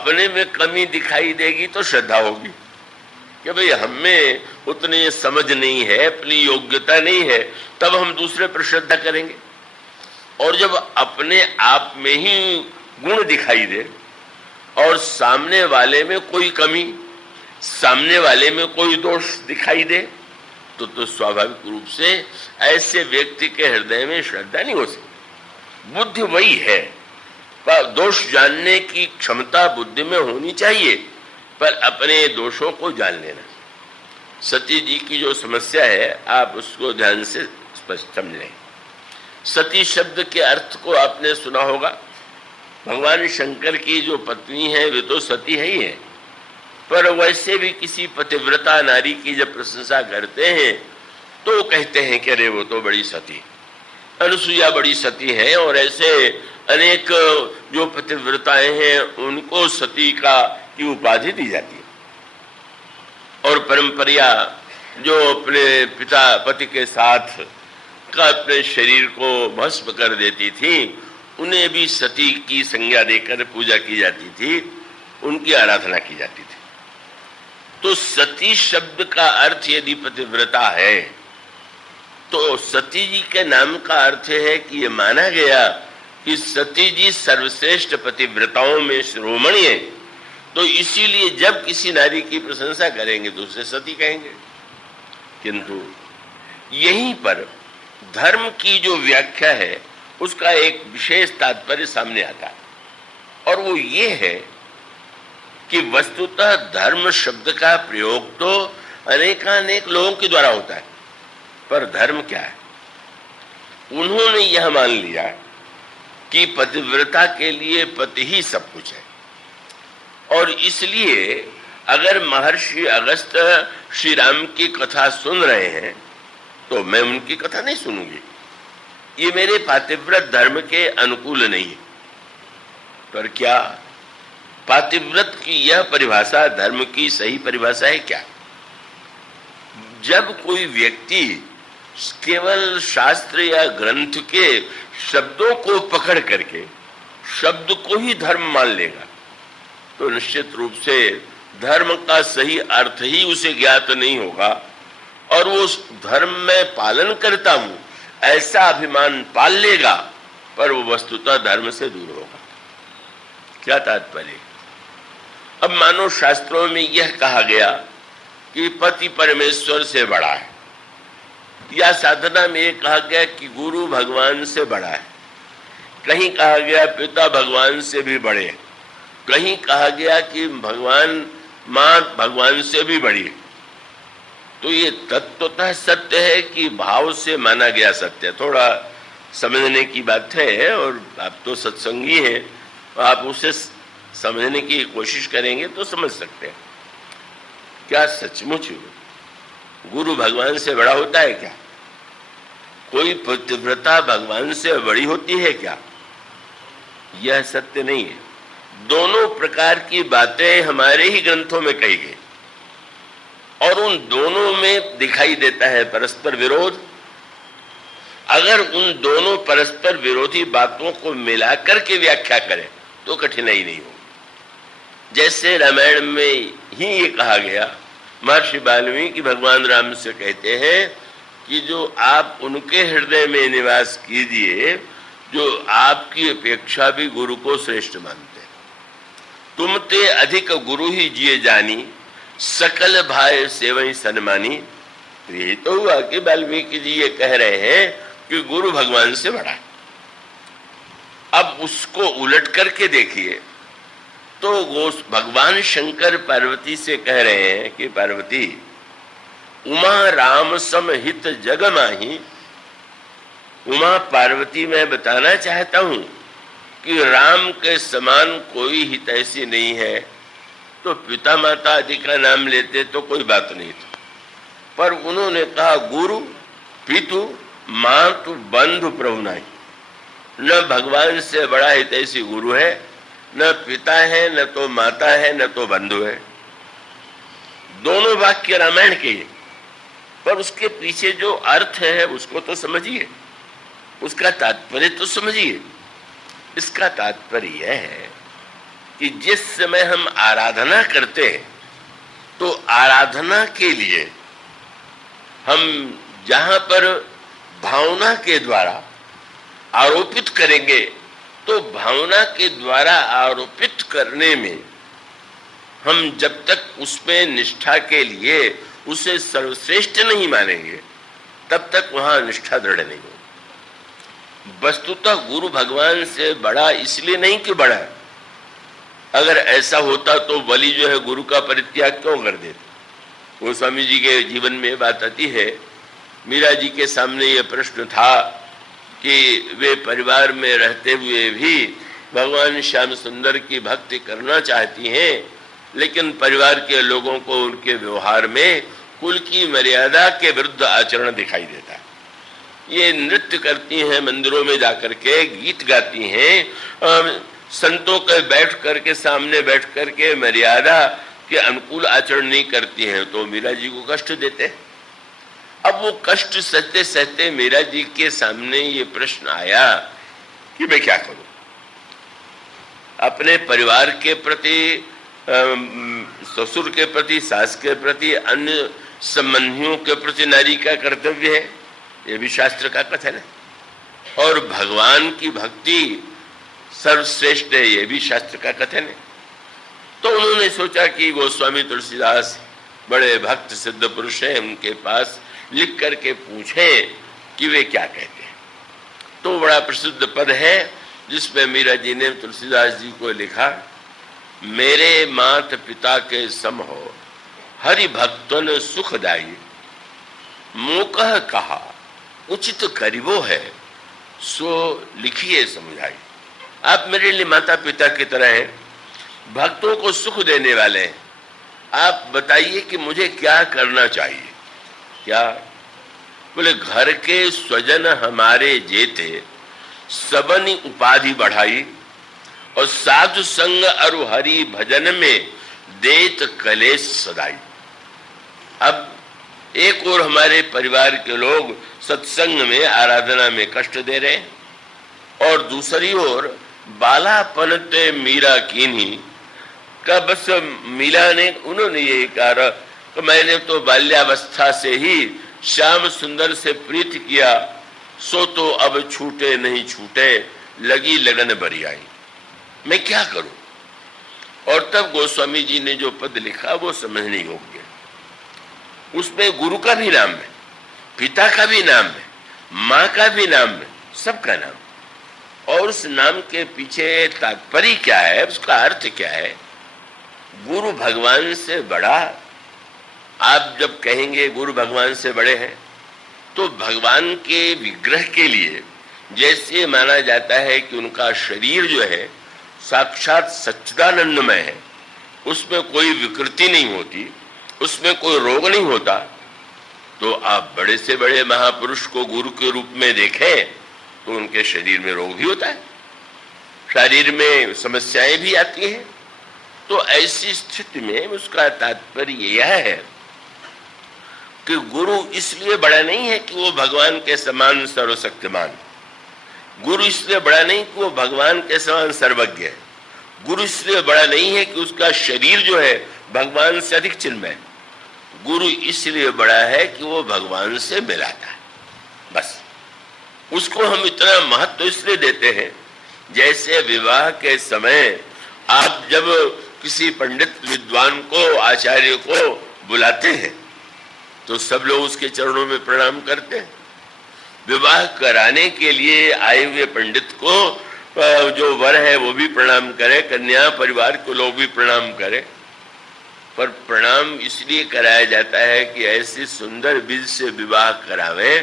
अपने में कमी दिखाई देगी तो श्रद्धा होगी कि भाई हमें उतनी समझ नहीं है, अपनी योग्यता नहीं है, तब हम दूसरे पर श्रद्धा करेंगे। और जब अपने आप में ही गुण दिखाई दे और सामने वाले में कोई कमी, सामने वाले में कोई दोष दिखाई दे तो स्वाभाविक रूप से ऐसे व्यक्ति के हृदय में श्रद्धा नहीं हो सकती। बुद्धि वही है, पर दोष जानने की क्षमता बुद्धि में होनी चाहिए, पर अपने दोषों को जान लेना। सती जी की जो समस्या है आप उसको ध्यान से स्पष्ट समझें। सती शब्द के अर्थ को आपने सुना होगा। भगवान शंकर की जो पत्नी है वे तो सती है ही है, पर वैसे भी किसी पतिव्रता नारी की जब प्रशंसा करते हैं तो कहते हैं कि अरे वो तो बड़ी सती, अनुसुईया बड़ी सती है, और ऐसे अनेक जो पतिव्रताएं हैं उनको सती की उपाधि दी जाती है। और परंपरा जो अपने पिता पति के साथ का अपने शरीर को भस्म कर देती थी, उन्हें भी सती की संज्ञा देकर पूजा की जाती थी, उनकी आराधना की जाती थी। तो सती शब्द का अर्थ यदि पतिव्रता है तो सती जी के नाम का अर्थ है कि ये माना गया कि सती जी सर्वश्रेष्ठ पतिव्रताओं में शिरोमणि है, तो इसीलिए जब किसी नारी की प्रशंसा करेंगे तो उसे सती कहेंगे। किंतु यहीं पर धर्म की जो व्याख्या है उसका एक विशेष तात्पर्य सामने आता है, और वो ये है कि वस्तुतः धर्म शब्द का प्रयोग तो अनेकानेक लोगों के द्वारा होता है, पर धर्म क्या है? उन्होंने यह मान लिया कि पतिव्रता के लिए पति ही सब कुछ है, और इसलिए अगर महर्षि अगस्त श्री राम की कथा सुन रहे हैं तो मैं उनकी कथा नहीं सुनूंगी, ये मेरे पातिव्रत धर्म के अनुकूल नहीं है। पर क्या पातिव्रत की यह परिभाषा धर्म की सही परिभाषा है क्या? जब कोई व्यक्ति केवल शास्त्र या ग्रंथ के शब्दों को पकड़ करके शब्द को ही धर्म मान लेगा तो निश्चित रूप से धर्म का सही अर्थ ही उसे ज्ञात नहीं होगा, और वो उस धर्म में पालन करता हूं ऐसा अभिमान पाल लेगा, पर वो वस्तुतः धर्म से दूर होगा। क्या तात्पर्य? अब मानो शास्त्रों में यह कहा गया कि पति परमेश्वर से बड़ा है, या साधना में यह कहा गया कि गुरु भगवान से बड़ा है, कहीं कहा गया पिता भगवान से भी बड़े, कहीं कहा गया कि भगवान मां भगवान से भी बड़ी है। तो ये तत्वतः सत्य है कि भाव से माना गया सत्य? थोड़ा समझने की बात है, और आप तो सत्संगी हैं, आप उसे समझने की कोशिश करेंगे तो समझ सकते हैं। क्या सचमुच गुरु भगवान से बड़ा होता है क्या? कोई पतिव्रता भगवान से बड़ी होती है क्या? यह सत्य नहीं है। दोनों प्रकार की बातें हमारे ही ग्रंथों में कही गई, और उन दोनों में दिखाई देता है परस्पर विरोध। अगर उन दोनों परस्पर विरोधी बातों को मिलाकर के व्याख्या करें तो कठिनाई नहीं होगी। जैसे रामायण में ही ये कहा गया, महर्षि वाल्मीकि भगवान राम से कहते हैं कि जो आप उनके हृदय में निवास कीजिए जो आपकी अपेक्षा भी गुरु को श्रेष्ठ मानते हैं। तुम ते अधिक गुरु ही जिए जानी, सकल भाई सेवई सन्मानी। यही तो हुआ कि वाल्मीकि जी ये कह रहे हैं कि गुरु भगवान से बड़ा है। अब उसको उलट करके देखिए तो भगवान शंकर पार्वती से कह रहे हैं कि पार्वती, उमा राम सम हित जग माही। उमा पार्वती, मैं बताना चाहता हूं कि राम के समान कोई हित ऐसी नहीं है। तो पिता माता आदि का नाम लेते तो कोई बात नहीं था, पर उन्होंने कहा गुरु पितु मातु बंधु प्रभु नहीं। न भगवान से बड़ा हितैषी गुरु है, न पिता है, न तो माता है, न तो बंधु है। दोनों वाक्य रामायण के हैं, पर उसके पीछे जो अर्थ है उसको तो समझिए, उसका तात्पर्य तो समझिए। इसका तात्पर्य यह है कि जिस समय हम आराधना करते हैं तो आराधना के लिए हम जहां पर भावना के द्वारा आरोपित करेंगे तो भावना के द्वारा आरोपित करने में हम जब तक उसमें निष्ठा के लिए उसे सर्वश्रेष्ठ नहीं मानेंगे तब तक वहां निष्ठा दृढ़ नहीं होगी। वस्तुतः गुरु भगवान से बड़ा इसलिए नहीं कि बड़ा है। अगर ऐसा होता तो बलि जो है गुरु का परित्याग क्यों कर देते। वो स्वामी जी के जीवन में बात आती है, मीरा जी के सामने ये प्रश्न था कि वे परिवार में रहते हुए भी भगवान श्याम सुंदर की भक्ति करना चाहती हैं, लेकिन परिवार के लोगों को उनके व्यवहार में कुल की मर्यादा के विरुद्ध आचरण दिखाई देता है। ये नृत्य करती हैं, मंदिरों में जाकर के गीत गाती हैं, संतों के बैठ करके सामने बैठ करके मर्यादा के अनुकूल आचरण नहीं करती हैं, तो मीरा जी को कष्ट देते हैं। अब वो कष्ट सहते सहते मीरा जी के सामने ये प्रश्न आया कि मैं क्या करूं। अपने परिवार के प्रति, ससुर के प्रति, सास के प्रति, अन्य संबंधियों के प्रति नारी का कर्तव्य है, ये भी शास्त्र का कथन है। और भगवान की भक्ति सर्वश्रेष्ठ है, ये भी शास्त्र का कथन है। तो उन्होंने सोचा कि गोस्वामी तुलसीदास बड़े भक्त सिद्ध पुरुष हैं, उनके पास लिख करके पूछें कि वे क्या कहते हैं। तो बड़ा प्रसिद्ध पद है जिसमें मीरा जी ने तुलसीदास जी को लिखा, मेरे मात पिता के सम हो हरि भक्तन सुखदाई, मोकह कहा उचित करिबो है, सो लिखिए समझाई। आप मेरे लिए माता पिता की तरह हैं, भक्तों को सुख देने वाले हैं। आप बताइए कि मुझे क्या करना चाहिए। क्या बोले, घर के स्वजन हमारे जेते सबनी उपाधि बढ़ाई, और साधु संग अरु हरि भजन में देत कलेश सदाई। अब एक और हमारे परिवार के लोग सत्संग में, आराधना में कष्ट दे रहे हैं, और दूसरी ओर बालापन ते मीरा कीन्ही का, बस मीरा ने, उन्होंने यही कहा कि मैंने तो बाल्यावस्था से ही श्याम सुंदर से प्रीत किया, सो तो अब छूटे नहीं छूटे, लगी लगन बरी आई, मैं क्या करूं। और तब गोस्वामी जी ने जो पद लिखा वो समझने योग्य। उसमें गुरु का भी नाम है, पिता का भी नाम है, माँ का भी नाम है, सबका नाम। और उस नाम के पीछे तात्पर्य क्या है, उसका अर्थ क्या है। गुरु भगवान से बड़ा, आप जब कहेंगे गुरु भगवान से बड़े हैं, तो भगवान के विग्रह के लिए जैसे माना जाता है कि उनका शरीर जो है साक्षात सच्चिदानंदमय है, उसमें कोई विकृति नहीं होती, उसमें कोई रोग नहीं होता, तो आप बड़े से बड़े महापुरुष को गुरु के रूप में देखें तो उनके शरीर में रोग भी होता है, शरीर में समस्याएं भी आती हैं। तो ऐसी स्थिति में उसका तात्पर्य यह है कि गुरु इसलिए बड़ा नहीं है कि वो भगवान के समान सर्वशक्तिमान, गुरु इसलिए बड़ा नहीं कि वो भगवान के समान सर्वज्ञ है, गुरु इसलिए बड़ा नहीं है कि उसका शरीर जो है भगवान से अधिक चिन्मय, गुरु इसलिए बड़ा है कि वो भगवान से मिलाता है। बस उसको हम इतना महत्व इसलिए देते हैं, जैसे विवाह के समय आप जब किसी पंडित विद्वान को, आचार्य को बुलाते हैं तो सब लोग उसके चरणों में प्रणाम करते हैं। विवाह कराने के लिए आए हुए पंडित को जो वर है वो भी प्रणाम करे, कन्या परिवार को लोग भी प्रणाम करें। पर प्रणाम इसलिए कराया जाता है कि ऐसे सुंदर बीज से विवाह करावे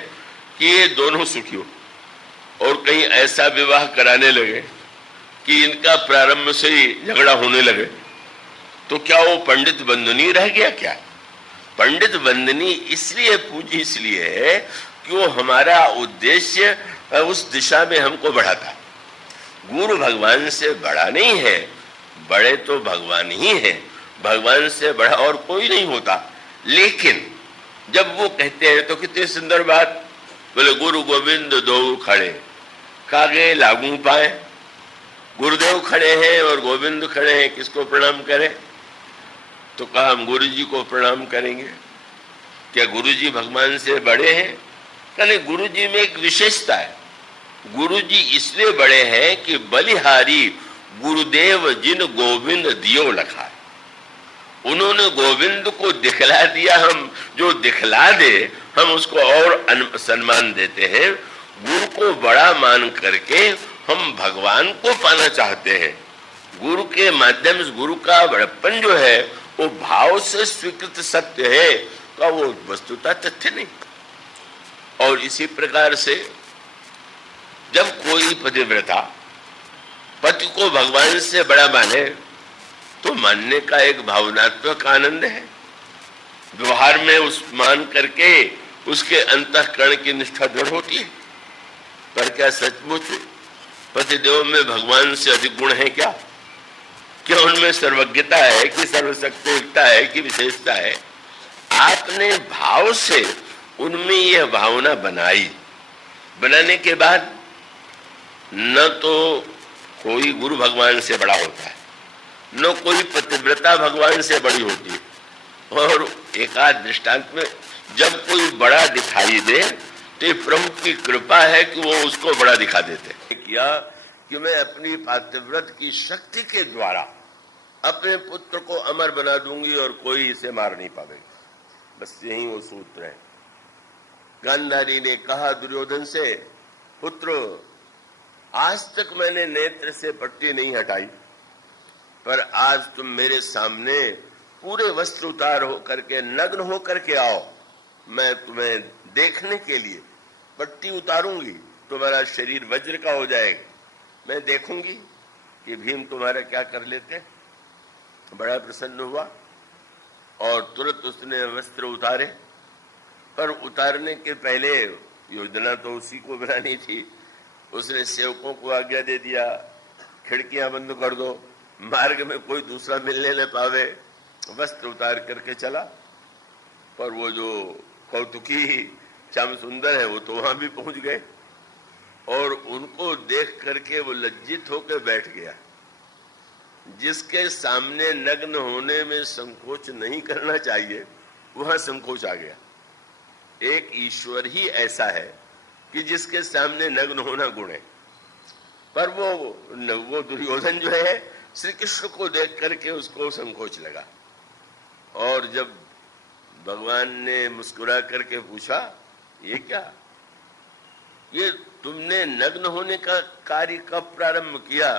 कि ये दोनों सुखी हो। और कहीं ऐसा विवाह कराने लगे कि इनका प्रारंभ से ही झगड़ा होने लगे, तो क्या वो पंडित बंधनी रह गया क्या? पंडित बंधनी इसलिए पूजी इसलिए है कि वो हमारा उद्देश्य उस दिशा में हमको बढ़ाता। गुरु भगवान से बड़ा नहीं है, बड़े तो भगवान ही है, भगवान से बड़ा और कोई नहीं होता। लेकिन जब वो कहते हैं तो कितनी सुंदर बात, बोले गुरु गोविंद दो खड़े कागे लागू पाए। गुरुदेव खड़े हैं और गोविंद खड़े हैं, किसको प्रणाम करें? तो कहा हम गुरु जी को प्रणाम करेंगे। क्या गुरु जी भगवान से बड़े हैं? कहने गुरु जी में एक विशेषता है। गुरु जी इसलिए बड़े हैं कि बलिहारी गुरुदेव जिन गोविंद दियो लखा है। उन्होंने गोविंद को दिखला दिया, हम जो दिखला दे हम उसको और सम्मान देते हैं। गुरु को बड़ा मान करके हम भगवान को पाना चाहते हैं। गुरु के माध्यम से गुरु का बड़प्पन जो है वो भाव से स्वीकृत सत्य है, तो वो वस्तुतः तथ्य नहीं। और इसी प्रकार से जब कोई पतिव्रता पति को भगवान से बड़ा माने तो मानने का एक भावनात्मक आनंद है। व्यवहार में उस मान करके उसके अंतःकरण की निष्ठा दृढ़ होती है। पर क्या सचमुच पतिदेव में भगवान से अधिक गुण है क्या? क्या उनमें सर्वज्ञता है कि सर्वशक्तिता है कि विशेषता है? आपने भाव से उनमें यह भावना बनाई। बनाने के बाद न तो कोई गुरु भगवान से बड़ा होता है, न कोई पतिव्रता भगवान से बड़ी होती है। और एकाध दृष्टांत में जब कोई बड़ा दिखाई दे तो प्रभु की कृपा है कि वो उसको बड़ा दिखा देते। किया कि मैं अपनी पातिव्रत की शक्ति के द्वारा अपने पुत्र को अमर बना दूंगी और कोई इसे मार नहीं पाएगा। बस यही वो सूत्र है। गांधारी ने कहा दुर्योधन से, पुत्र आज तक मैंने नेत्र से पट्टी नहीं हटाई, पर आज तुम मेरे सामने पूरे वस्त्र उतार होकर के नग्न होकर के आओ, मैं तुम्हें देखने के लिए पट्टी उतारूंगी, तुम्हारा शरीर वज्र का हो जाएगा, मैं देखूंगी कि भीम तुम्हारा क्या कर लेते। बड़ा प्रसन्न हुआ और तुरंत उसने वस्त्र उतारे। पर उतारने के पहले योजना तो उसी को बनानी थी। उसने सेवकों को आज्ञा दे दिया, खिड़कियां बंद कर दो, मार्ग में कोई दूसरा मिलने न पावे। वस्त्र उतार करके चला। पर वो जो कौतुकी श्याम सुंदर है वो तो वहां भी पहुंच गए और उनको देख करके वो लज्जित होकर बैठ गया। जिसके सामने नग्न होने में संकोच नहीं करना चाहिए वहां संकोच आ गया। एक ईश्वर ही ऐसा है कि जिसके सामने नग्न होना गुण है। पर वो दुर्योधन जो है श्री कृष्ण को देख करके उसको संकोच लगा। और जब भगवान ने मुस्कुरा करके पूछा, ये क्या, ये तुमने नग्न होने का कार्य कब प्रारंभ किया?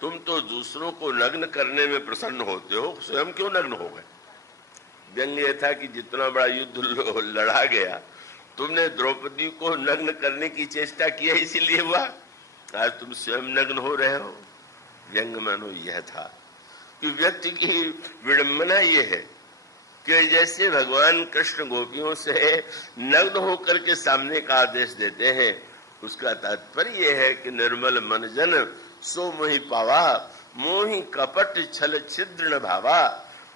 तुम तो दूसरों को नग्न करने में प्रसन्न होते हो, स्वयं क्यों नग्न हो गए? व्यंग यह था कि जितना बड़ा युद्ध लड़ा गया, तुमने द्रौपदी को नग्न करने की चेष्टा की है, इसीलिए हुआ। आज तुम स्वयं नग्न हो रहे हो। व्यंग मानो यह था कि व्यक्ति की विडंबना यह है कि जैसे भगवान कृष्ण गोपियों से नग्न होकर के सामने का आदेश देते हैं, उसका तात्पर्य यह है कि निर्मल मन जन सो मोहि पावा, मोहि कपट छल छिद्र न भावा।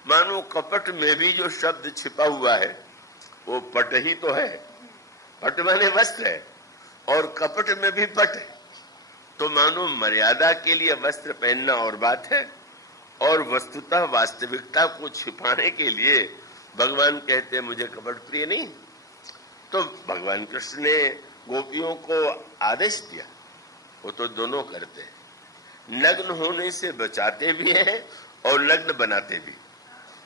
मानो कपट में भी जो शब्द छिपा हुआ है वो पट ही तो है। पट माने वस्त्र है और कपट में भी पट है। तो मानो मर्यादा के लिए वस्त्र पहनना और बात है, और वस्तुतः वास्तविकता को छिपाने के लिए भगवान कहते हैं मुझे कपट प्रिय नहीं। तो भगवान कृष्ण ने गोपियों को आदेश दिया, वो तो दोनों करते हैं, नग्न होने से बचाते भी हैं और नग्न बनाते भी।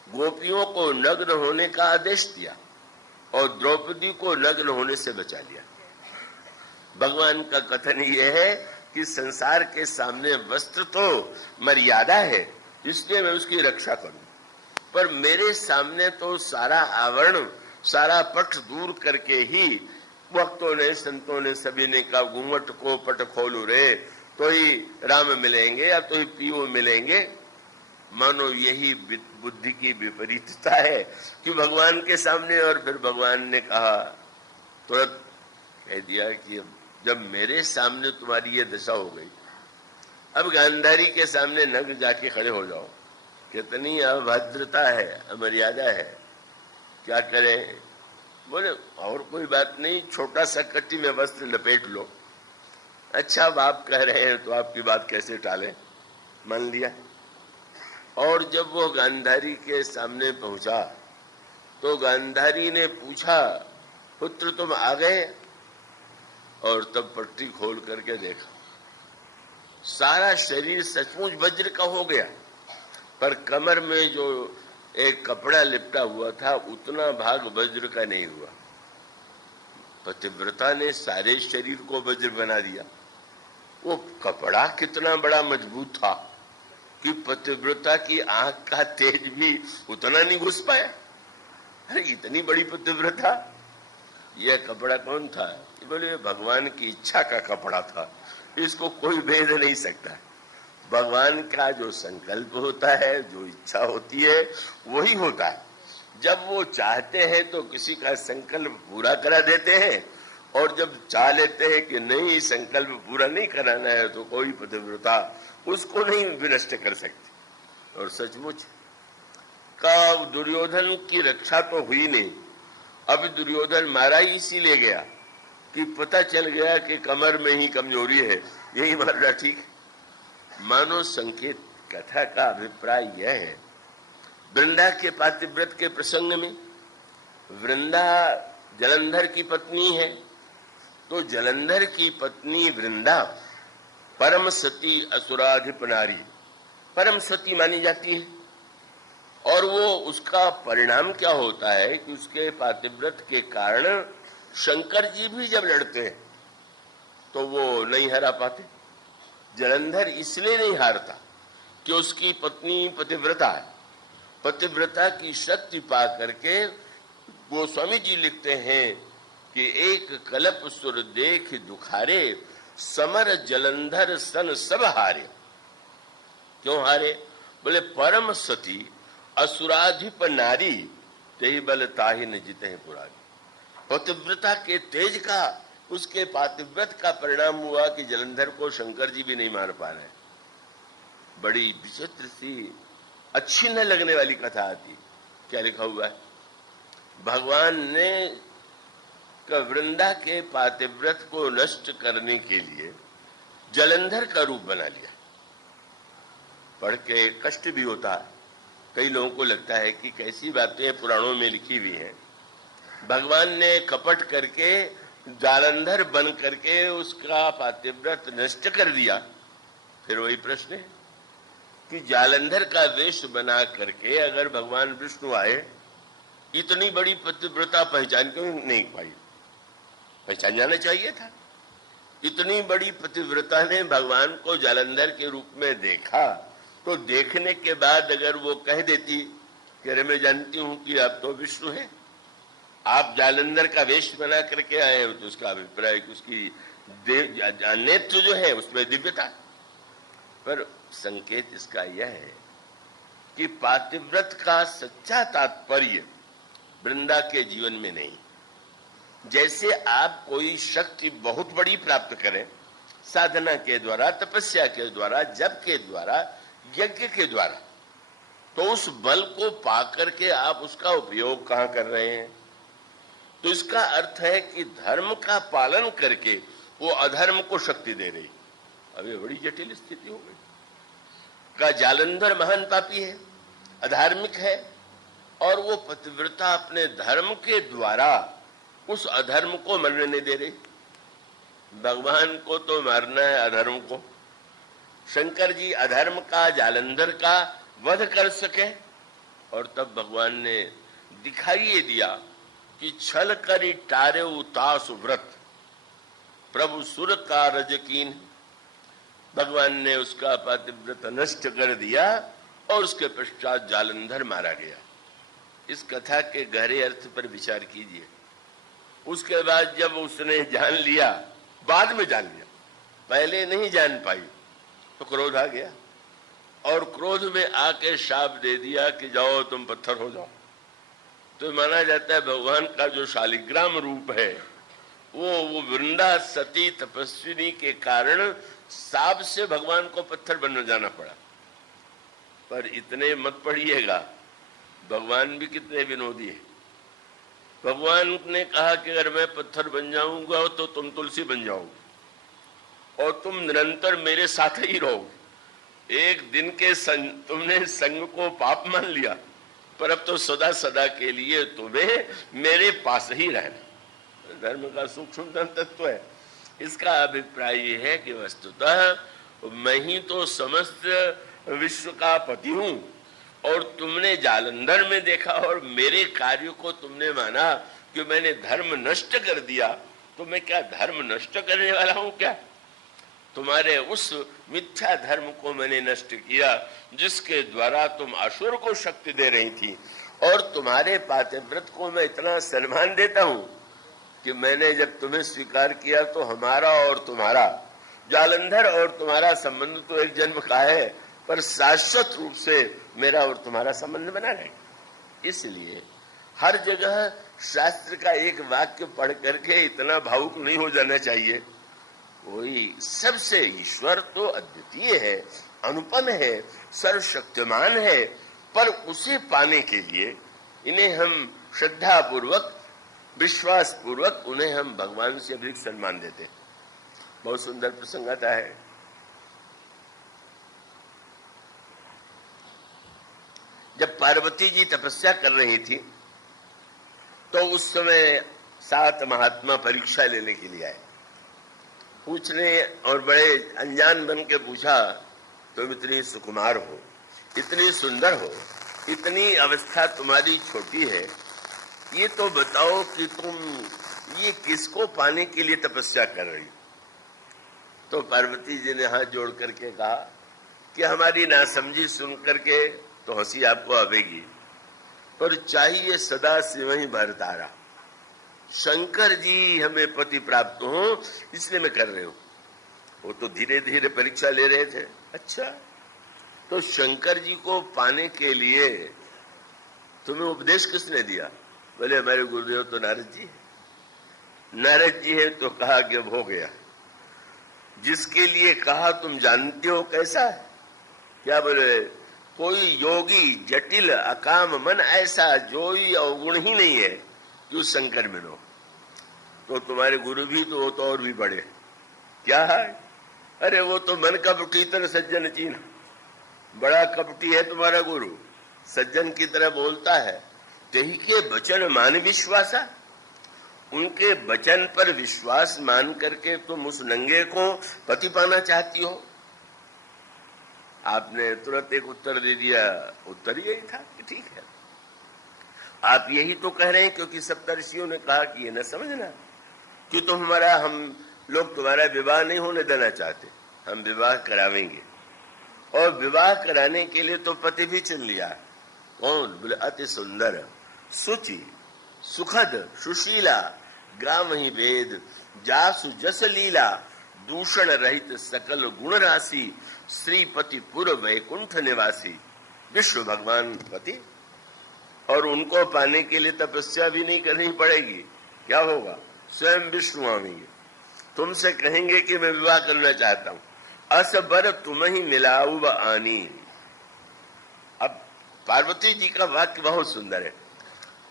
गोपियों को नग्न होने का आदेश दिया और द्रौपदी को नग्न होने से बचा लिया। भगवान का कथन यह है कि संसार के सामने वस्त्र तो मर्यादा है, इसलिए मैं उसकी रक्षा करूं, पर मेरे सामने तो सारा आवरण सारा पट दूर करके ही भक्तों ने संतों ने सभी ने कहा घूंघट को पट खोलू रे, तो ही राम मिलेंगे या तो ही पीओ मिलेंगे। मानो यही बुद्धि की विपरीतता है कि भगवान के सामने, और फिर भगवान ने कहा तुरंत कह दिया कि जब मेरे सामने तुम्हारी ये दशा हो गई, अब गांधारी के सामने नग्न जाके खड़े हो जाओ। कितनी अभद्रता है, अमर्यादा है, क्या करें? बोले और कोई बात नहीं, छोटा सा कट्टी में वस्त्र लपेट लो। अच्छा अब आप कह रहे हैं तो आपकी बात कैसे टालें? मान लिया। और जब वो गांधारी के सामने पहुंचा तो गांधारी ने पूछा, पुत्र तुम आ गए? और तब पट्टी खोल करके देखा, सारा शरीर सचमुच वज्र का हो गया, पर कमर में जो एक कपड़ा लिपटा हुआ था उतना भाग वज्र का नहीं हुआ। पतिव्रता ने सारे शरीर को वज्र बना दिया। वो कपड़ा कितना बड़ा मजबूत था कि पतिव्रता की आंख का तेज भी उतना नहीं घुस पाया। अरे इतनी बड़ी पतिव्रता, यह कपड़ा कौन था? बोले भगवान की इच्छा का कपड़ा था, इसको कोई भेद नहीं सकता। भगवान का जो संकल्प होता है, जो इच्छा होती है, वही होता है। जब वो चाहते हैं तो किसी का संकल्प पूरा करा देते हैं, और जब चाह लेते हैं कि नहीं संकल्प पूरा नहीं कराना है तो कोई पतिव्रता उसको नहीं विनष्ट कर सकती। और सचमुच का दुर्योधन की रक्षा तो हुई नहीं। अब दुर्योधन मारा ही इसीलिए गया कि पता चल गया कि कमर में ही कमजोरी है, यही मारना ठीक है। मानो संकेत कथा का अभिप्राय यह है, वृंदा के पातिव्रत के प्रसंग में, वृंदा जलंधर की पत्नी है, तो जलंधर की पत्नी वृंदा परम सती असुराधिप नारी, परम सती मानी जाती है। और वो उसका परिणाम क्या होता है कि उसके पातिव्रत के कारण शंकर जी भी जब लड़ते हैं तो वो नहीं हरा पाते। जलंधर इसलिए नहीं हारता कि उसकी पत्नी पतिव्रता है। पतिव्रता की शक्ति पा करके गोस्वामी जी लिखते हैं कि एक कलप सुर देख दुखारे, समर जलंधर सन सब हारे। क्यों हारे? बोले परम सती असुराधिप नारी, तेहि बल ताहि न जिते पुरारी। पतिव्रता के तेज का, उसके पातिव्रत का परिणाम हुआ कि जलंधर को शंकर जी भी नहीं मार पा रहे। बड़ी विचित्र सी, अच्छी न लगने वाली कथा आती। क्या लिखा हुआ है? भगवान ने वृंदा के पातिव्रत को नष्ट करने के लिए जलंधर का रूप बना लिया। पढ़ के कष्ट भी होता है। कई लोगों को लगता है कि कैसी बातें पुराणों में लिखी हुई हैं। भगवान ने कपट करके जालंधर बन करके उसका पातिव्रत नष्ट कर दिया। फिर वही प्रश्न है कि जालंधर का वेश बना करके अगर भगवान विष्णु आए, इतनी बड़ी पतिव्रता पहचान क्यों नहीं पाई? पहचान जाना चाहिए था। इतनी बड़ी पतिव्रता ने भगवान को जालंधर के रूप में देखा, तो देखने के बाद अगर वो कह देती कि अरे मैं जानती हूं कि आप तो विष्णु हैं, आप जालंधर का वेश बना करके आए हो, तो उसका अभिप्राय कि उसकी नेत्र जो है उसमें दिव्यता। पर संकेत इसका यह है कि पातिव्रत का सच्चा तात्पर्य वृंदा के जीवन में नहीं। जैसे आप कोई शक्ति बहुत बड़ी प्राप्त करें साधना के द्वारा, तपस्या के द्वारा, जप के द्वारा, यज्ञ के द्वारा, तो उस बल को पाकर के आप उसका उपयोग कहां कर रहे हैं? तो इसका अर्थ है कि धर्म का पालन करके वो अधर्म को शक्ति दे रही। अब ये बड़ी जटिल स्थिति हो गई। का जालंधर महान पापी है, अधार्मिक है, और वो पतिव्रता अपने धर्म के द्वारा उस अधर्म को मरने नहीं दे रही। भगवान को तो मारना है अधर्म को। शंकर जी अधर्म का, जालंधर का वध कर सके, और तब भगवान ने दिखाई दिया कि छल करी टारे उतास व्रत, प्रभु सुर का रजकीन। भगवान ने उसका पातिव्रत नष्ट कर दिया और उसके पश्चात जालंधर मारा गया। इस कथा के गहरे अर्थ पर विचार कीजिए। उसके बाद जब उसने जान लिया, बाद में जान लिया, पहले नहीं जान पाई, तो क्रोध आ गया और क्रोध में आके शाप दे दिया कि जाओ तुम पत्थर हो जाओ। तो माना जाता है भगवान का जो शालिग्राम रूप है वो वृंदा सती तपस्विनी के कारण साप से भगवान को पत्थर बन जाना पड़ा। पर इतने मत पढ़िएगा, भगवान भी कितने विनोदी है। भगवान ने कहा कि अगर मैं पत्थर बन जाऊंगा तो तुम तुलसी बन जाओगे और तुम निरंतर मेरे साथ ही रहोगे। एक दिन के तुमने संग को पाप मान लिया, पर अब तो सदा सदा के लिए तुम्हें मेरे पास ही रहना। धर्म का सूक्ष्म तत्व है। इसका अभिप्राय ये है कि वस्तुतः मैं ही तो समस्त विश्व का पति हूं, और तुमने जालंधर में देखा और मेरे कार्य को तुमने माना कि मैंने धर्म नष्ट कर दिया, तो मैं क्या धर्म नष्ट करने वाला हूं क्या? तुम्हारे उस मिथ्या धर्म को मैंने नष्ट किया जिसके द्वारा तुम असुर को शक्ति दे रही थी, और तुम्हारे पातिव्रत को मैं इतना सम्मान देता हूं कि मैंने जब तुम्हें स्वीकार किया तो हमारा और तुम्हारा, जालंधर और तुम्हारा संबंध तो एक जन्म का है, पर शाश्वत रूप से मेरा और तुम्हारा संबंध बना रहेगा। इसलिए हर जगह शास्त्र का एक वाक्य पढ़ करके इतना भावुक नहीं हो जाना चाहिए। वही सबसे ईश्वर तो अद्वितीय है, अनुपम है, सर्वशक्तिमान है, पर उसे पाने के लिए इन्हें हम श्रद्धा पूर्वक, विश्वास पूर्वक उन्हें हम भगवान से अधिक सम्मान देते। बहुत सुंदर प्रसंग आता है। जब पार्वती जी तपस्या कर रही थी तो उस समय 7 महात्मा परीक्षा लेने के लिए आए। पूछने और बड़े अनजान बन के पूछा, तुम इतनी सुकुमार हो, इतनी सुंदर हो, इतनी अवस्था तुम्हारी छोटी है, ये तो बताओ कि तुम ये किसको पाने के लिए तपस्या कर रही हो? तो पार्वती जी ने हाथ जोड़ करके कहा कि हमारी नासमझी सुन करके तो हंसी आपको आवेगी, पर चाहिए सदा से वही भरतारा। शंकर जी हमें पति प्राप्त हो, इसलिए मैं कर रही हूं। वो तो धीरे धीरे परीक्षा ले रहे थे। अच्छा, तो शंकर जी को पाने के लिए तुम्हें उपदेश किसने दिया? बोले हमारे गुरुदेव तो नारद जी है। नारद जी है तो कहा कि अब हो गया। जिसके लिए कहा तुम जानते हो कैसा है? क्या बोले? कोई योगी जटिल अकाम मन ऐसा जो ही अवगुण ही नहीं है कि उस शंकर में हो। तो तुम्हारे गुरु भी तो और भी बड़े। क्या है? अरे वो तो मन कपटी तरह सज्जन चीन, बड़ा कपटी है तुम्हारा गुरु, सज्जन की तरह बोलता है। तेही के वचन मान विश्वासा, उनके वचन पर विश्वास मान करके तुम उस नंगे को पति पाना चाहती हो। आपने तुरंत एक उत्तर दे दिया। उत्तर यही था कि ठीक है, आप यही तो कह रहे हैं क्योंकि सप्तर्षियों ने कहा कि ये न समझना कि तुम हम लोग तुम्हारा विवाह नहीं होने देना चाहते, हम विवाह करावेंगे। और विवाह कराने के लिए तो पति भी चुन लिया। कौन? बोले अति सुंदर, सुचि, सुखद, सुशीला, ग्राम ही वेद, जासु जस लीला, दूषण रहित सकल गुण राशि, श्रीपति पूर्व वैकुंठ निवासी, विश्व भगवान पति। और उनको पाने के लिए तपस्या भी नहीं करनी पड़ेगी। क्या होगा? स्वयं विष्णु आवेंगे, तुमसे कहेंगे कि मैं विवाह करना चाहता हूं। असबर तुम ही मिलाऊ व आनी। अब पार्वती जी का वाक्य बहुत सुंदर है,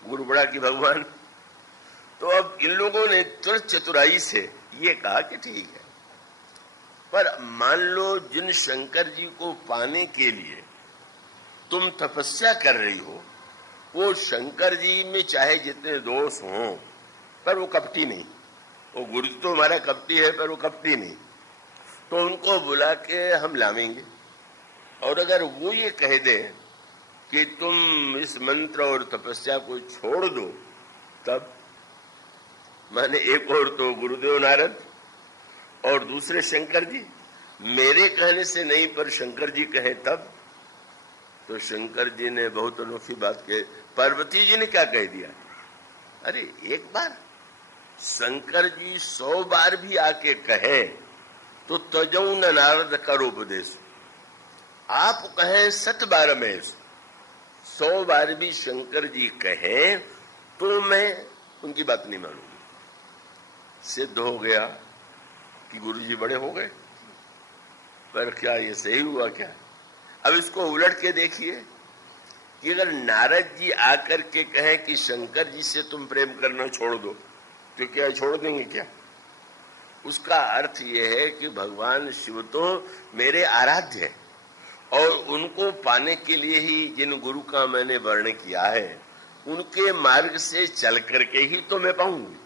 गुरु बड़ा की भगवान। तो अब इन लोगों ने तुरंत चतुराई से ये कहा कि ठीक है, पर मान लो जिन शंकर जी को पाने के लिए तुम तपस्या कर रही हो, वो शंकर जी में चाहे जितने दोष हों, पर वो कपटी नहीं। वो गुरु तो हमारा कपटी है, पर वो कपटी नहीं। तो उनको बुला के हम लावेंगे। और अगर वो ये कह दे कि तुम इस मंत्र और तपस्या को छोड़ दो, तब माने एक और तो गुरुदेव नारद और दूसरे शंकर जी, मेरे कहने से नहीं पर शंकर जी कहे तब। तो शंकर जी ने बहुत अनोखी बात कही। पार्वती जी ने क्या कह दिया? अरे एक बार शंकर जी 100 बार भी आके कहे तो तजऊ न नारद करो उपदेश। आप कहें 7 बार में 100 बार भी शंकर जी कहे तो मैं उनकी बात नहीं मानूंगी। सिद्ध हो गया कि गुरु जी बड़े हो गए। पर क्या ये सही हुआ क्या? अब इसको उलट के देखिए कि अगर नारद जी आकर के कहें कि शंकर जी से तुम प्रेम करना छोड़ दो, तो क्या छोड़ देंगे क्या? उसका अर्थ यह है कि भगवान शिव तो मेरे आराध्य है और उनको पाने के लिए ही जिन गुरु का मैंने वर्ण किया है, उनके मार्ग से चल करके ही तो मैं पाऊंगी।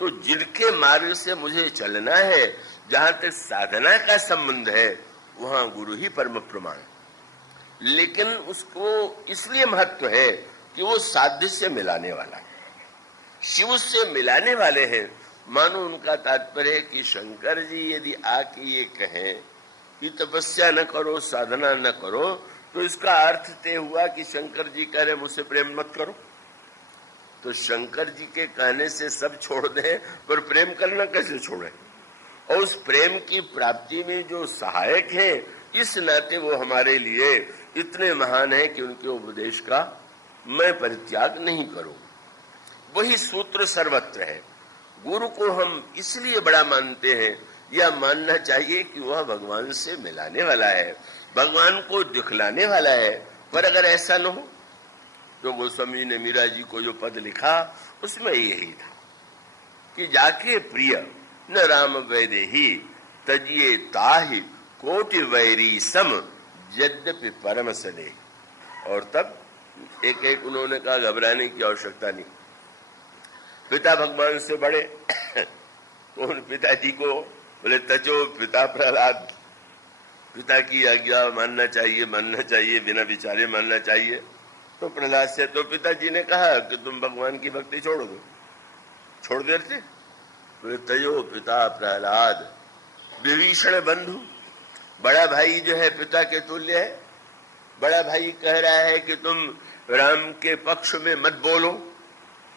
तो जिनके मार्ग से मुझे चलना है, जहां तक साधना का संबंध है, वहां गुरु ही परम प्रमाण। लेकिन उसको इसलिए महत्व है कि वो साध्य से मिलाने वाला है, शिव से मिलाने वाले हैं। मानो उनका तात्पर्य है कि शंकर जी यदि आके ये कहें कि तपस्या न करो, साधना न करो, तो इसका अर्थ तय हुआ कि शंकर जी कह रहे मुझसे प्रेम मत करो। तो शंकर जी के कहने से सब छोड़ दें, पर प्रेम करना कैसे छोड़े? और उस प्रेम की प्राप्ति में जो सहायक है, इस नाते वो हमारे लिए इतने महान है कि उनके उपदेश का मैं परित्याग नहीं करूं। वही सूत्र सर्वत्र है। गुरु को हम इसलिए बड़ा मानते हैं, या मानना चाहिए कि वह भगवान से मिलाने वाला है, भगवान को दिखलाने वाला है। पर अगर ऐसा न हो, तो गोस्वामी जी ने मीरा जी को जो पद लिखा उसमें यही था कि जाके प्रिय न राम वैदेही तजिए ताहि कोटि वैरी सम यद्यपि परम सने। और तब एक एक उन्होंने कहा घबराने की आवश्यकता नहीं, पिता भगवान से बड़े तो उन पिताजी को बोले तजो पिता प्रहलाद, पिता की आज्ञा मानना चाहिए, बिना विचारे मानना चाहिए। तो प्रहलाद से तो पिताजी ने कहा कि तुम भगवान की भक्ति छोड़ दो, छोड़ देते। बोले तजो पिता प्रहलाद विभीषण बंधु, बड़ा भाई जो है पिता के तुल्य है। बड़ा भाई कह रहा है कि तुम राम के पक्ष में मत बोलो,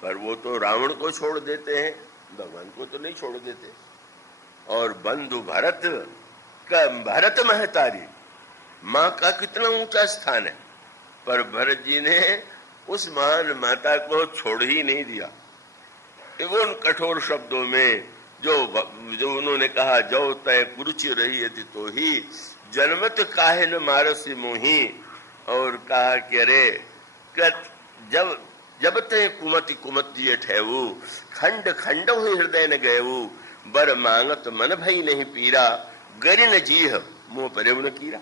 पर वो तो रावण को छोड़ देते हैं, भगवान को तो नहीं छोड़ देते। और बंधु भरत का, भरत महतारी माँ का कितना ऊंचा स्थान है, पर भरत जी ने उस महान माता को छोड़ ही नहीं दिया। वो उन कठोर शब्दों में जो उन्होंने कहा, जो तय कुरुचि रही थी तो ही जन्मत काहे न मारसी मोही। और कहा कि अरे जब तय कुमति कुमत जिये ठहू, खंड खंड हुई हृदय न गयऊ, बर मांगत मन भई नहीं पीरा, गरि न जीह मुंह परे न कीरा।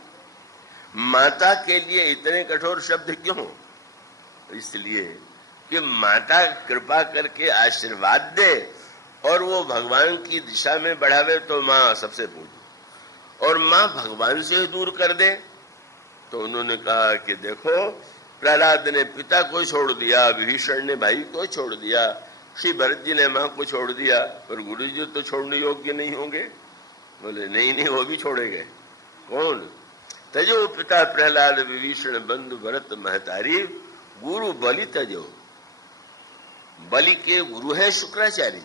माता के लिए इतने कठोर शब्द क्यों? इसलिए कि माता कृपा करके आशीर्वाद दे और वो भगवान की दिशा में बढ़ावे तो माँ सबसे पूजी, और माँ भगवान से दूर कर दे। तो उन्होंने कहा कि देखो, प्रहलाद ने पिता को छोड़ दिया, विभीषण ने भाई को छोड़ दिया, श्री भरत जी ने माँ को छोड़ दिया, पर गुरु जी तो छोड़ने योग्य नहीं होंगे। बोले नहीं, वो भी छोड़े गए। कौन? तजो पिता प्रहलाद विभीषण बंधु भरत महतारी, गुरु बलि तजो। बलि के गुरु है शुक्राचार्य,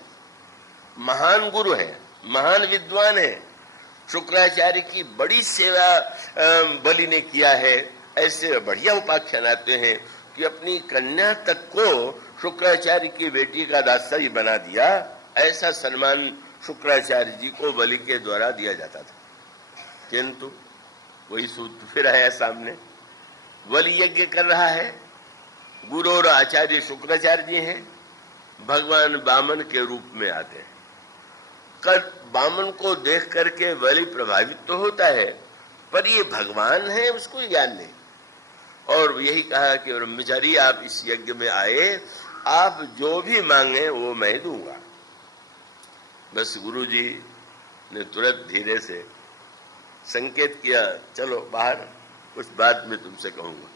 महान गुरु है, महान विद्वान है। शुक्राचार्य की बड़ी सेवा बलि ने किया है। ऐसे बढ़िया उपाख्यान आते हैं कि अपनी कन्या तक को शुक्राचार्य की बेटी का दासरी बना दिया। ऐसा सम्मान शुक्राचार्य जी को बलि के द्वारा दिया जाता था। किंतु वही सूत्र फिर आया सामने, बलि यज्ञ कर रहा है, गुरु और आचार्य शुक्राचार्य जी हैं, भगवान वामन के रूप में आते हैं। वामन को देख करके बलि प्रभावित तो होता है, पर ये भगवान है उसको ज्ञान नहीं। और यही कहा कि ब्रह्मचारी आप इस यज्ञ में आए, आप जो भी मांगे वो मैं दूंगा। बस गुरु जी ने तुरंत धीरे से संकेत किया, चलो बाहर, कुछ बात मैं तुमसे कहूंगा।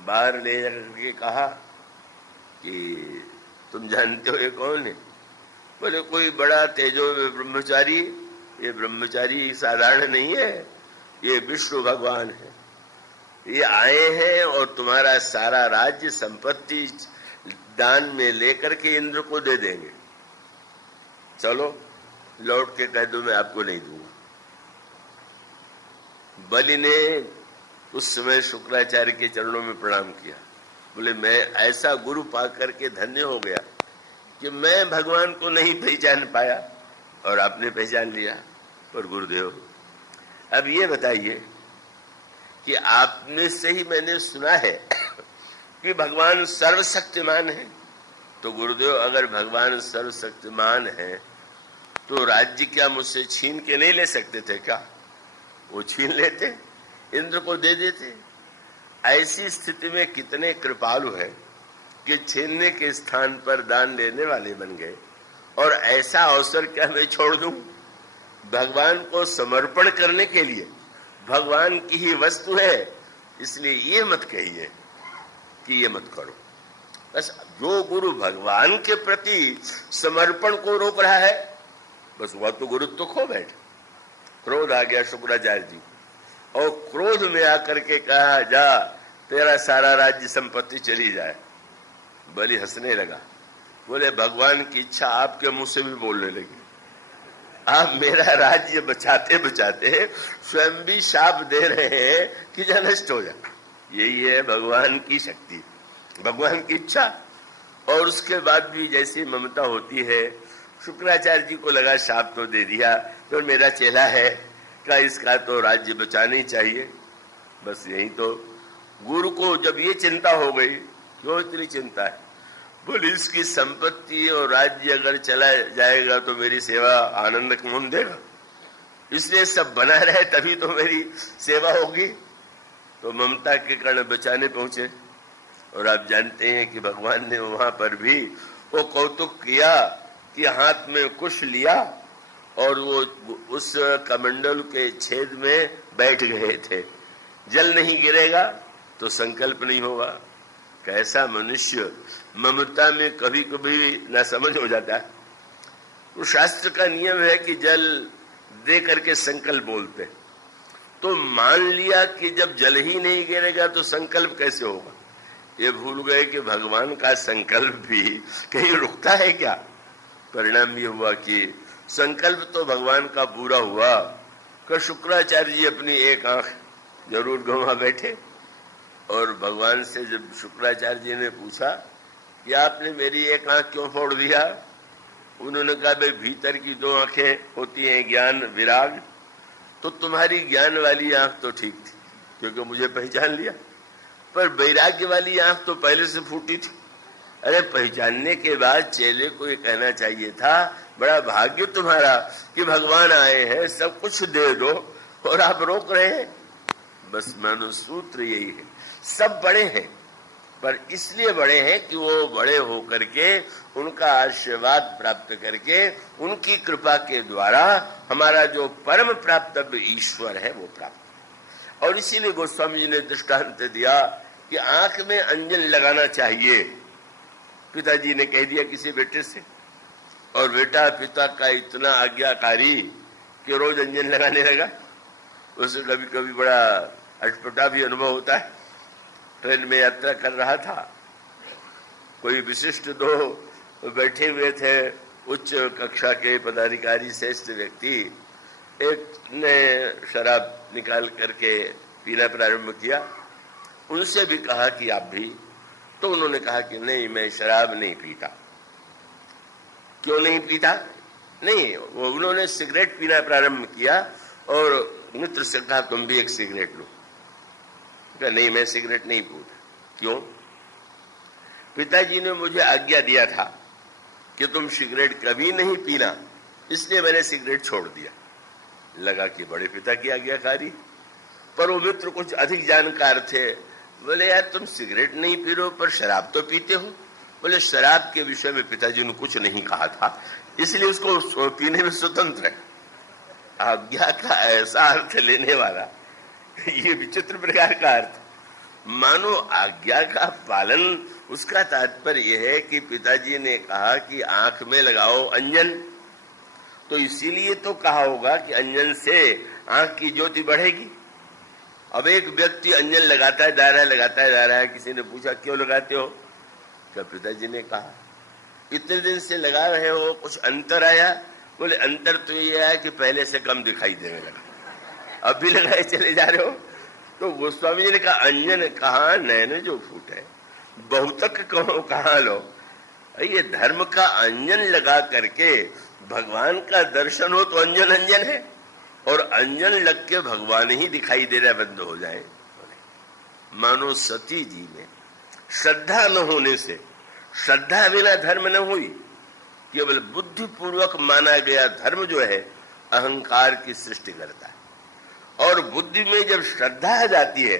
बाहर ले जाकर के कहा कि तुम जानते हो ये कौन है? बोले कोई बड़ा तेजो ब्रह्मचारी। ये ब्रह्मचारी साधारण नहीं है, ये विष्णु भगवान है। ये आए हैं और तुम्हारा सारा राज्य संपत्ति दान में लेकर के इंद्र को दे देंगे। चलो लौट के कह दो मैं आपको नहीं दूंगा। बलि ने उस समय शुक्राचार्य के चरणों में प्रणाम किया। बोले मैं ऐसा गुरु पा करके धन्य हो गया कि मैं भगवान को नहीं पहचान पाया और आपने पहचान लिया। पर गुरुदेव अब ये बताइए कि आपने से ही मैंने सुना है कि भगवान सर्वशक्तिमान है। तो गुरुदेव अगर भगवान सर्वशक्तिमान है तो राज्य क्या मुझसे छीन के नहीं ले सकते थे क्या? वो छीन लेते। इंद्र को दे देते। ऐसी स्थिति में कितने कृपालु हैं कि छीनने के स्थान पर दान लेने वाले बन गए। और ऐसा अवसर क्या मैं छोड़ दूं? भगवान को समर्पण करने के लिए भगवान की ही वस्तु है, इसलिए ये मत कहिए कि ये मत करो। बस जो गुरु भगवान के प्रति समर्पण को रोक रहा है, बस वह तो गुरु तो खो बैठे। क्रोध आ गया शुक्राचार्य जी, और क्रोध में आकर के कहा, जा तेरा सारा राज्य संपत्ति चली जाए। बलि हंसने लगा, बोले भगवान की इच्छा आपके मुंह से भी बोलने लगी। आप मेरा राज्य बचाते बचाते स्वयं भी शाप दे रहे हैं कि जा नष्ट हो जाए। यही है भगवान की शक्ति, भगवान की इच्छा। और उसके बाद भी जैसी ममता होती है, शुक्राचार्य जी को लगा शाप तो दे दिया, तो मेरा चेला है का इसका तो राज्य बचाना ही चाहिए। बस यही तो गुरु को जब ये चिंता हो गई, क्यों इतनी चिंता है? बोले इसकी संपत्ति और राज्य अगर चला जाएगा तो मेरी सेवा आनंद कौन देगा? इसलिए सब बना रहे तभी तो मेरी सेवा होगी। तो ममता के कारण बचाने पहुंचे। और आप जानते हैं कि भगवान ने वहां पर भी वो कौतुक किया कि हाथ में कुश लिया और वो उस कमंडल के छेद में बैठ गए थे। जल नहीं गिरेगा तो संकल्प नहीं होगा। कैसा मनुष्य ममता में कभी कभी ना समझ हो जाता है। तो शास्त्र का नियम है कि जल दे करके संकल्प बोलते। तो मान लिया कि जब जल ही नहीं गिरेगा तो संकल्प कैसे होगा? ये भूल गए कि भगवान का संकल्प भी कहीं रुकता है क्या? परिणाम ये हुआ कि संकल्प तो भगवान का पूरा हुआ। कि शुक्राचार्य जी अपनी एक आंख जरूर गंवा बैठे। और भगवान से जब शुक्राचार्य जी ने पूछा कि आपने मेरी एक आंख क्यों फोड़ दिया, उन्होंने कहा भाई भीतर की दो आंखें होती हैं ज्ञान विराग, तो तुम्हारी ज्ञान वाली आंख तो ठीक थी क्योंकि मुझे पहचान लिया, पर वैराग्य वाली आंख तो पहले से फूटी थी। अरे पहचानने के बाद चेले को ये कहना चाहिए था, बड़ा भाग्य तुम्हारा कि भगवान आए हैं, सब कुछ दे दो और आप रोक रहे हैं। बस मानो सूत्र यही है, सब बड़े हैं पर इसलिए बड़े हैं कि वो बड़े होकर के उनका आशीर्वाद प्राप्त करके उनकी कृपा के द्वारा हमारा जो परम प्राप्तव्य ईश्वर है वो प्राप्त। और इसीलिए गोस्वामी जी ने दृष्टांत दिया कि आंख में अंजन लगाना चाहिए। पिताजी ने कह दिया किसी बेटे से, और बेटा पिता का इतना आज्ञाकारी कि रोज अंजन लगाने लगा। उसे कभी कभी बड़ा अटपटा भी अनुभव होता है। ट्रेन में यात्रा कर रहा था, कोई विशिष्ट दो बैठे हुए थे, उच्च कक्षा के पदाधिकारी श्रेष्ठ व्यक्ति। एक ने शराब निकाल करके पीना प्रारंभ किया, उनसे भी कहा कि आप भी, तो उन्होंने कहा कि नहीं मैं शराब नहीं पीता। क्यों नहीं पीता? नहीं, वो उन्होंने सिगरेट पीना प्रारंभ किया और मित्र से कहा तुम भी एक सिगरेट लो। नहीं मैं सिगरेट नहीं पीता। क्यों? पिताजी ने मुझे आज्ञा दिया था कि तुम सिगरेट कभी नहीं पीना, इसलिए मैंने सिगरेट छोड़ दिया। लगा कि बड़े पिता की आज्ञाकारी, पर वो मित्र कुछ अधिक जानकार थे। बोले यार तुम सिगरेट नहीं पी रहे हो पर शराब तो पीते हो। बोले शराब के विषय में पिताजी ने कुछ नहीं कहा था, इसलिए उसको पीने में स्वतंत्र है। आज्ञा का ऐसा अर्थ लेने वाला, ये विचित्र प्रकार का अर्थ। मानो आज्ञा का पालन, उसका तात्पर्य यह है कि पिताजी ने कहा कि आंख में लगाओ अंजन, तो इसीलिए तो कहा होगा कि अंजन से आंख की ज्योति बढ़ेगी। अब एक व्यक्ति अंजन लगाता है जा रहा है, किसी ने पूछा क्यों लगाते हो? क्या पिताजी ने कहा इतने दिन से लगा रहे हो, कुछ अंतर आया? बोले अंतर तो ये आया कि पहले से कम दिखाई देने लगा, अब भी लगाए चले जा रहे हो। तो गोस्वामी जी ने कहा अंजन कहाँ नैन जो फूटे, बहुतक कहो कहाँ लो। ये धर्म का अंजन लगा करके भगवान का दर्शन हो तो अंजन अंजन है, और अंजन लग के भगवान ही दिखाई देना बंद हो जाए। मानो सती जी में श्रद्धा न होने से, श्रद्धा बिना धर्म न हुई, केवल बुद्धिपूर्वक माना गया धर्म जो है अहंकार की सृष्टि करता है। और बुद्धि में जब श्रद्धा आ जाती है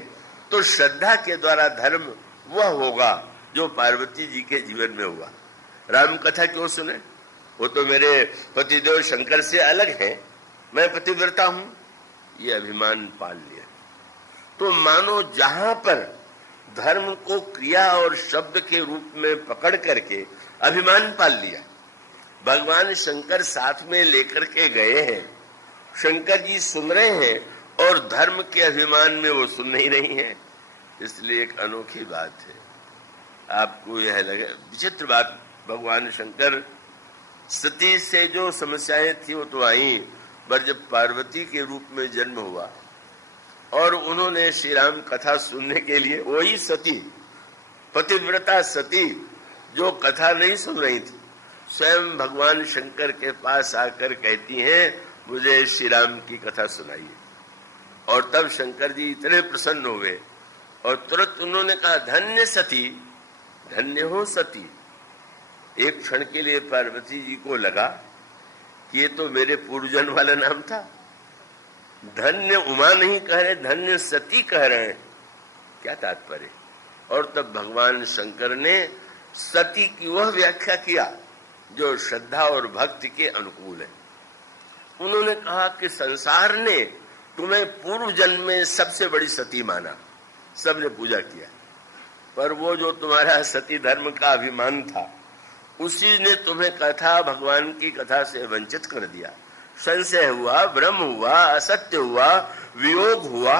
तो श्रद्धा के द्वारा धर्म वह होगा जो पार्वती जी के जीवन में हुआ। राम कथा क्यों सुने? वो तो मेरे पतिदेव शंकर से अलग है, मैं पतिव्रता हूं, ये अभिमान पाल लिया। तो मानो जहां पर धर्म को क्रिया और शब्द के रूप में पकड़ करके अभिमान पाल लिया, भगवान शंकर साथ में लेकर के गए हैं, शंकर जी सुन रहे हैं और धर्म के अभिमान में वो सुन नहीं रही हैं। इसलिए एक अनोखी बात है। आपको यह लगे विचित्र बात, भगवान शंकर सती से जो समस्याएं थी वो तो आई, पर जब पार्वती के रूप में जन्म हुआ और उन्होंने श्री राम कथा सुनने के लिए, वही सती, पतिव्रता सती जो कथा नहीं सुन रही थी, स्वयं भगवान शंकर के पास आकर कहती हैं मुझे श्री राम की कथा सुनाइए। और तब शंकर जी इतने प्रसन्न हुए और तुरंत उन्होंने कहा धन्य सती, धन्य हो सती। एक क्षण के लिए पार्वती जी को लगा कि ये तो मेरे पूर्वजन वाला नाम था, धन्य उमा नहीं कह रहे, धन्य सती कह रहे हैं, क्या तात्पर्य? और तब भगवान शंकर ने सती की वह व्याख्या किया जो श्रद्धा और भक्ति के अनुकूल है। उन्होंने कहा कि संसार ने तुम्हें पूर्व जन्म में सबसे बड़ी सती माना, सबने पूजा किया, पर वो जो तुम्हारा सती धर्म का अभिमान था उसी ने तुम्हें कथा, भगवान की कथा से वंचित कर दिया। संशय हुआ, भ्रम हुआ, असत्य हुआ, वियोग हुआ,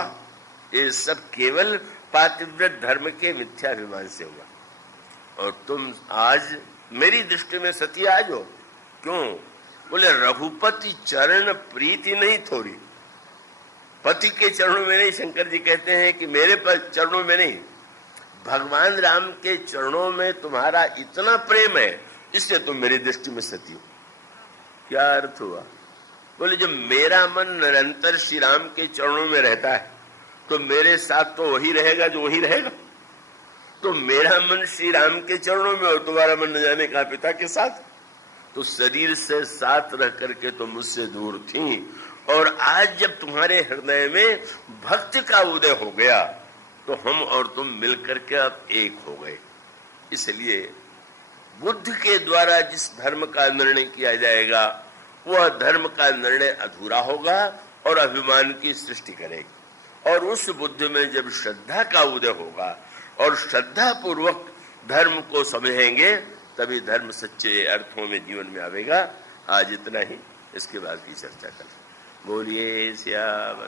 ये सब केवल पातिव्रत धर्म के मिथ्याभिमान से हुआ। और तुम आज मेरी दृष्टि में सती आज हो, क्यों? बोले रघुपति चरण प्रीति नहीं थोड़ी, पति के चरणों में नहीं। शंकर जी कहते हैं कि मेरे चरणों में नहीं, भगवान राम के चरणों में तुम्हारा इतना प्रेम है, इसलिए तुम मेरी दृष्टि में सती हो। क्या अर्थ हुआ? बोले जब मेरा मन निरंतर श्री राम के चरणों में रहता है तो मेरे साथ तो वही रहेगा जो वही रहेगा। तो मेरा मन श्री राम के चरणों में और तुम्हारा मन न जाने कहां पिता के साथ। तो शरीर से साथ रह करके तो मुझसे दूर थी, और आज जब तुम्हारे हृदय में भक्ति का उदय हो गया तो हम और तुम मिलकर के अब एक हो गए। इसलिए बुद्ध के द्वारा जिस धर्म का निर्णय किया जाएगा वह धर्म का निर्णय अधूरा होगा और अभिमान की सृष्टि करेगी। और उस बुद्धि में जब श्रद्धा का उदय होगा और श्रद्धा पूर्वक धर्म को समझेंगे तभी धर्म सच्चे अर्थों में जीवन में आवेगा। आज इतना ही, इसके बाद की चर्चा करें। बोलिए श्याम।